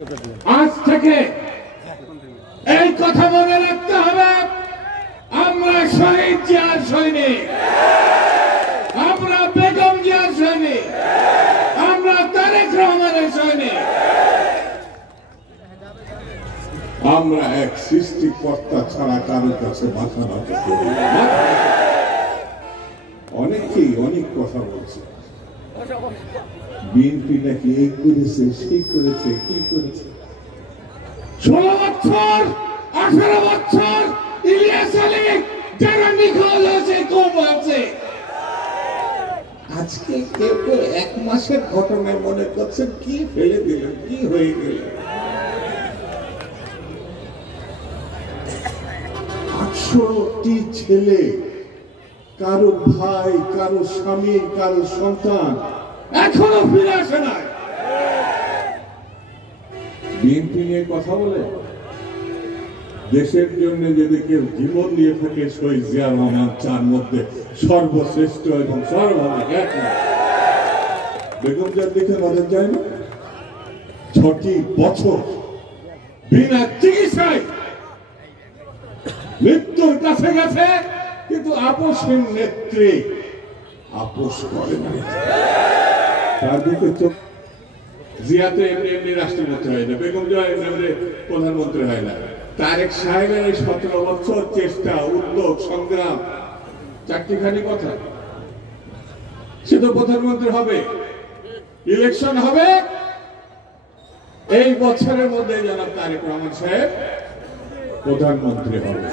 আজ থেকে এই কথা মনে রাখতে হবে, আমরা শহীদ জিয়ার সৈনিক, আমরা বেগম জিয়ার সৈনিক, আমরা তারেক রহমানের সৈনিক। আমরা এক সৃষ্টিকর্তা ছাড়া কারোর কাছে মাথা নত করি না। অনেকেই অনেক কথা বলছে, বিএনপি নাকি এই করেছে, সেই করেছে, কি করেছে। 16 বছর 18 বছর ইলিয়াস আলী যারা নিখোঁজ হয়েছে, কম হয়েছে, আজকে কেউ কেউ 1 মাসের ঘটনায় মনে করছেন কি ফেলে দিলেন, কি হয়ে গেল। 800টি ছেলে, কারো ভাই, কারো স্বামী, কারো সন্তান এখনো ফিরে আসে নাই। বিএনপি নিয়ে কথা বলে, দেশের জন্য যদি কেউ জীবন দিয়ে থাকে শহীদ জিয়া রহমান 4 মধ্যে সর্বশ্রেষ্ঠ এবং সর্বাধিক এক। বেগম জিয়ার দিকে নজর যায় না? 6টি বছর বিনা চিকিৎসায় মৃত্যুর কাছে গেছে, কিন্তু আপোষের নেত্রী আপোষ করে না। তার দিকে চোখ। জিয়া তো এমনি এমনি রাষ্ট্রপতি হয় না, বেগম জিয়া এমনি প্রধানমন্ত্রী হয় না। তারেক সাহেবের 17 বছর চেষ্টা, উদ্যোগ, সংগ্রাম, 4টিখানি কথা। সে তো প্রধানমন্ত্রী হবে, ইলেকশন হবে, এই বছরের মধ্যে জনাব তারেক রহমান সাহেব প্রধানমন্ত্রী হবে।